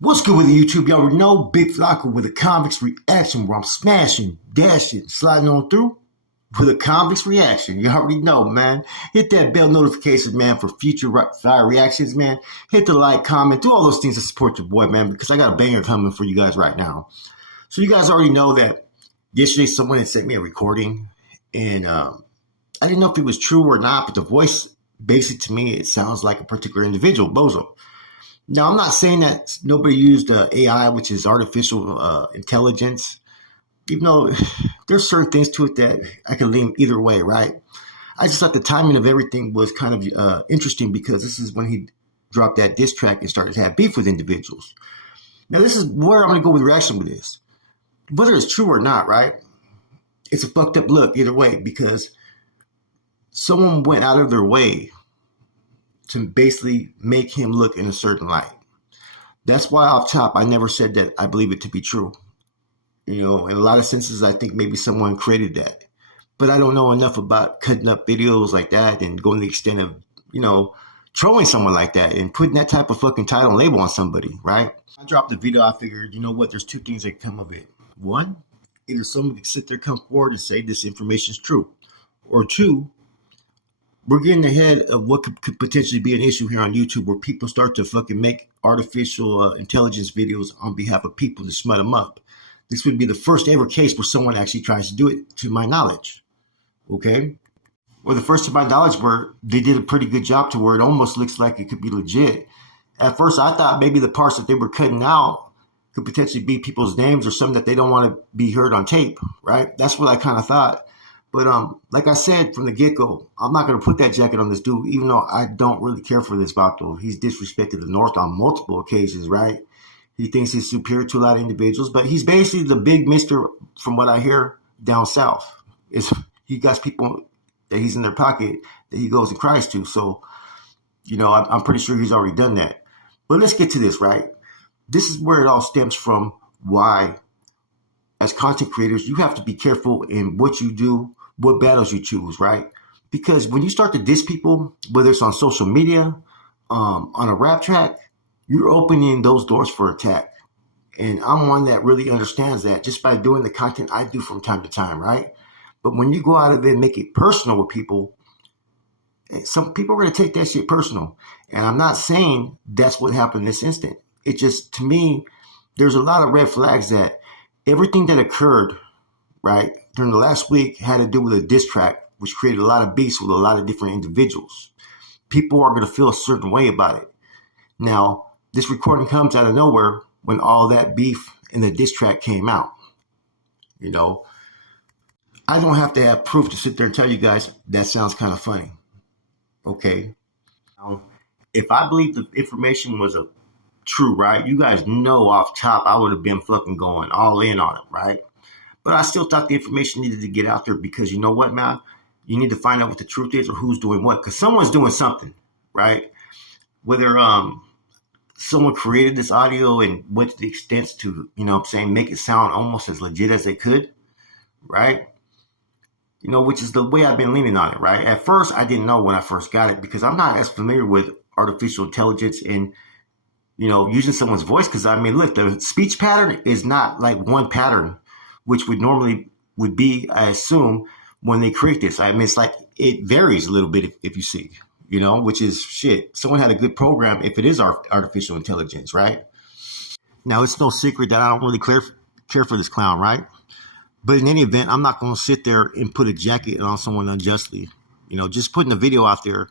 What's good with the YouTube? Y'all already know Big Flocka with a Convicts reaction where I'm smashing, dashing, sliding on through with a Convicts reaction. You already know, man. Hit that bell notification, man, for future fire reactions, man. Hit the like, comment, do all those things to support your boy, man, because I got a banger coming for you guys right now. So you guys already know that yesterday someone had sent me a recording, and I didn't know if it was true or not, but the voice, basically to me, it sounds like a particular individual, Bozo. Now, I'm not saying that nobody used AI, which is artificial intelligence, even though there's certain things to it that I can lean either way, right? I just thought the timing of everything was kind of interesting because this is when he dropped that diss track and started to have beef with individuals. Now, this is where I'm going to go with reaction with this. Whether it's true or not, right? It's a fucked up look either way because someone went out of their way to basically make him look in a certain light. That's why off top, I never said that I believe it to be true. You know, in a lot of senses, I think maybe someone created that. But I don't know enough about cutting up videos like that and going to the extent of, trolling someone like that and putting that type of fucking title and label on somebody, right? I dropped the video, I figured, you know what, there's two things that come of it. One, either someone can sit there, come forward and say this information is true. Or two, we're getting ahead of what could potentially be an issue here on YouTube where people start to fucking make artificial intelligence videos on behalf of people to smut them up. This would be the first ever case where someone actually tries to do it, to my knowledge. Okay? Or the first to my knowledge where they did a pretty good job to where it almost looks like it could be legit. At first, I thought maybe the parts that they were cutting out could potentially be people's names or something that they don't want to be heard on tape, right? That's what I kind of thought. But like I said from the get-go, I'm not going to put that jacket on this dude, even though I don't really care for this Vato. He's disrespected the North on multiple occasions, right? He thinks he's superior to a lot of individuals, but he's basically the big mister, from what I hear, down south. He got people that he's in their pocket that he goes and cries to. So, I'm pretty sure he's already done that. But let's get to this, right? This is where it all stems from, why, as content creators, you have to be careful in what you do, what battles you choose, right? Because when you start to diss people, whether it's on social media, on a rap track, you're opening those doors for attack. And I'm one that really understands that just by doing the content I do from time to time, right? But when you go out of it and make it personal with people, some people are going to take that shit personal. And I'm not saying that's what happened in this instant. It just, to me, there's a lot of red flags that everything that occurred, right, during the last week had to do with a diss track, which created a lot of beefs with a lot of different individuals. People are going to feel a certain way about it. Now, this recording comes out of nowhere when all that beef in the diss track came out. I don't have to have proof to sit there and tell you guys that sounds kind of funny. Okay? Now, if I believe the information was true, right, you guys know off top I would have been fucking going all in on it, right? But I still thought the information needed to get out there because you know what, man? You need to find out what the truth is or who's doing what, because someone's doing something, right? Whether someone created this audio and went to the extent to, make it sound almost as legit as they could, right? Which is the way I've been leaning on it, right? At first, I didn't know when I first got it because I'm not as familiar with artificial intelligence and using someone's voice. Because look, the speech pattern is not like one pattern, which would be, I assume, when they create this. It's like it varies a little bit if you see, which is shit. Someone had a good program if it is artificial intelligence, right? Now, it's no secret that I don't really care for this clown, right? But in any event, I'm not going to sit there and put a jacket on someone unjustly. Just putting the video out there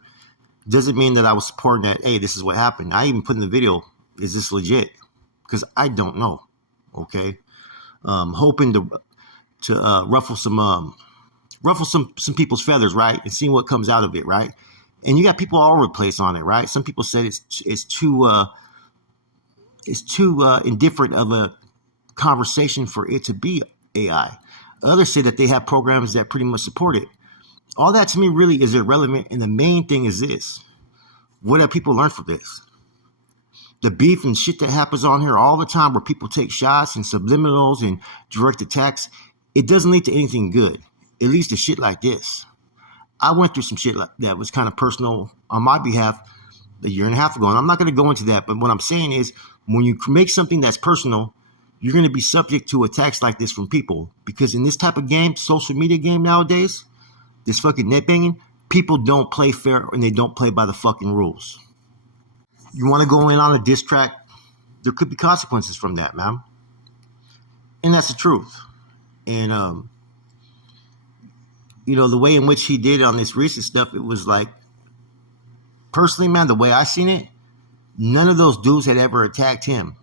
doesn't mean that I was supporting that, hey, this is what happened. I even put in the video, is this legit? Because I don't know, okay? Hoping to ruffle some people's feathers, right? And seeing what comes out of it, right? And you got people all over the place on it, right? Some people said it's too indifferent of a conversation for it to be AI. Others say that they have programs that pretty much support it. All that to me really is irrelevant. And the main thing is this. What have people learned from this? The beef and shit that happens on here all the time where people take shots and subliminals and direct attacks, it doesn't lead to anything good. It leads to shit like this. I went through some shit that was kind of personal on my behalf a year and a half ago. And I'm not going to go into that, but what I'm saying is when you make something that's personal, you're going to be subject to attacks like this from people. Because in this type of game, social media game nowadays, this fucking net banging, people don't play fair and they don't play by the fucking rules. You want to go in on a diss track, there could be consequences from that, man. And that's the truth. And, you know, the way in which he did on this recent stuff, it was like, personally, man, the way I seen it, none of those dudes had ever attacked him.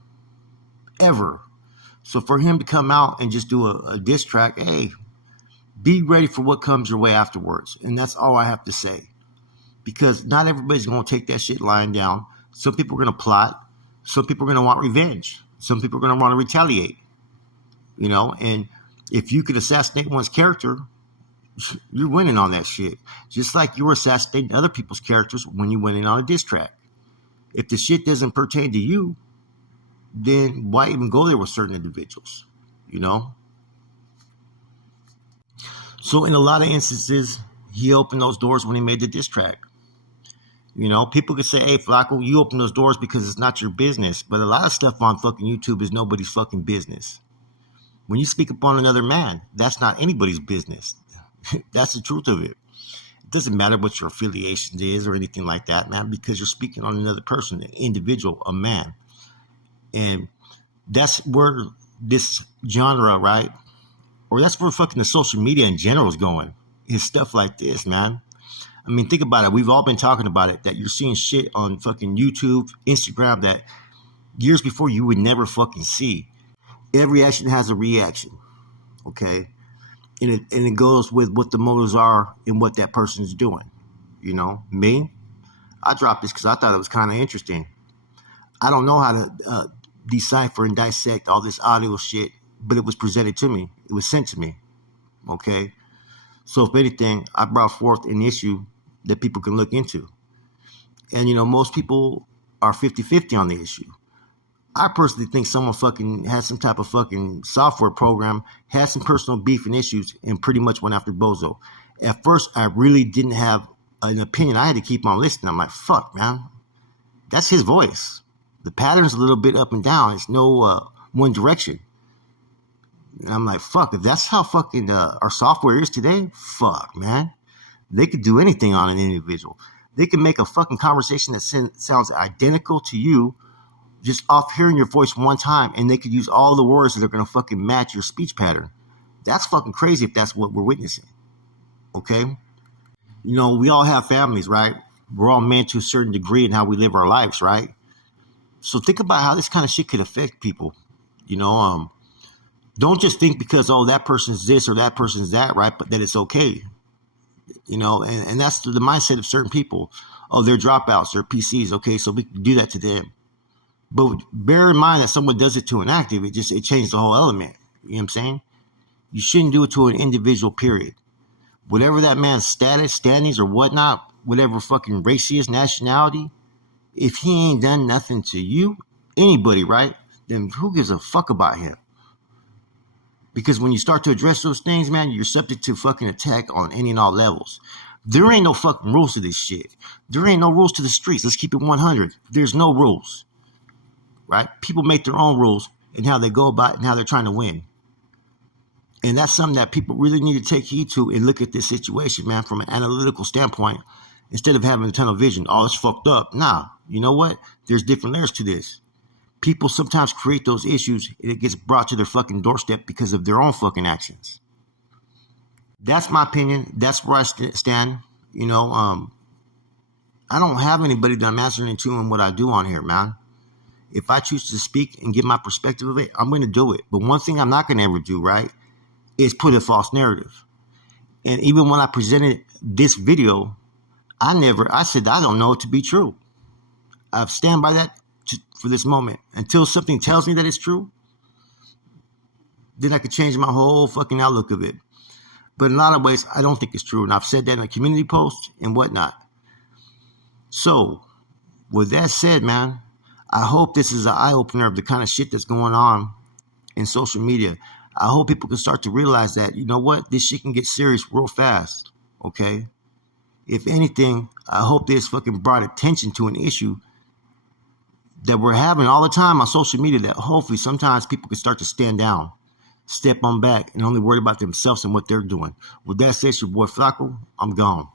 Ever. So for him to come out and just do a diss track, hey, be ready for what comes your way afterwards. And that's all I have to say. Because not everybody's going to take that shit lying down. Some people are going to plot. Some people are going to want revenge. Some people are going to want to retaliate. You know, and if you could assassinate one's character, you're winning on that shit. Just like you were assassinating other people's characters when you went in on a diss track. If the shit doesn't pertain to you, then why even go there with certain individuals? You know? So in a lot of instances, he opened those doors when he made the diss track. You know, people could say, hey, Flacco, you open those doors because it's not your business. But a lot of stuff on fucking YouTube is nobody's fucking business. When you speak upon another man, that's not anybody's business. That's the truth of it. It doesn't matter what your affiliation is or anything like that, man, because you're speaking on another person, an individual, a man. And that's where this genre, right? Or that's where fucking the social media in general is going. Is stuff like this, man. I mean, think about it. We've all been talking about it, that you're seeing shit on fucking YouTube, Instagram that years before you would never fucking see. Every action has a reaction, okay? And it goes with what the motives are and what that person's doing. You know, me, I dropped this because I thought it was kind of interesting. I don't know how to decipher and dissect all this audio shit, but it was presented to me. It was sent to me, okay? So if anything, I brought forth an issue that people can look into. And, you know, most people are 50-50 on the issue. I personally think someone fucking had some type of fucking software program, had some personal beef and issues, and pretty much went after Bozo. At first, I really didn't have an opinion. I had to keep on listening. I'm like, fuck, man. That's his voice. The pattern's a little bit up and down. It's no one direction. And I'm like, fuck, if that's how fucking our software is today, fuck, man. They could do anything on an individual. They can make a fucking conversation that sounds identical to you just off hearing your voice one time, and they could use all the words that are going to fucking match your speech pattern. That's fucking crazy if that's what we're witnessing. Okay? You know, we all have families, right? We're all men to a certain degree in how we live our lives, right? So think about how this kind of shit could affect people. You know, don't just think because, oh, that person's this or that person's that, right? But that it's okay. You know, and that's the mindset of certain people. Oh, they're dropouts, they're PCs. Okay, so we can do that to them. But bear in mind that someone does it to an active, it changed the whole element. You know what I'm saying? You shouldn't do it to an individual, period. Whatever that man's status, standings, or whatnot, whatever fucking race he is, nationality, if he ain't done nothing to you, anybody, right? Then who gives a fuck about him? Because when you start to address those things, man, you're subject to fucking attack on any and all levels. There ain't no fucking rules to this shit. There ain't no rules to the streets. Let's keep it 100. There's no rules. Right? People make their own rules and how they go about it and how they're trying to win. And that's something that people really need to take heed to and look at this situation, man, from an analytical standpoint, instead of having a tunnel vision. Oh, it's fucked up. Nah, you know what? There's different layers to this. People sometimes create those issues and it gets brought to their fucking doorstep because of their own fucking actions. That's my opinion. That's where I stand. You know, I don't have anybody that I'm answering to in what I do on here, man. If I choose to speak and give my perspective of it, I'm going to do it. But one thing I'm not going to ever do, right, is put a false narrative. And even when I presented this video, I said, I don't know it to be true. I stand by that for this moment. Until something tells me that it's true, then I could change my whole fucking outlook of it. But in a lot of ways, I don't think it's true. And I've said that in a community post and whatnot. So, with that said, man, I hope this is an eye-opener of the kind of shit that's going on in social media. I hope people can start to realize that, you know what, this shit can get serious real fast, okay? If anything, I hope this fucking brought attention to an issue that we're having all the time on social media, that hopefully sometimes people can start to stand down, step on back, and only worry about themselves and what they're doing. With that said, it's your boy Flacco. I'm gone.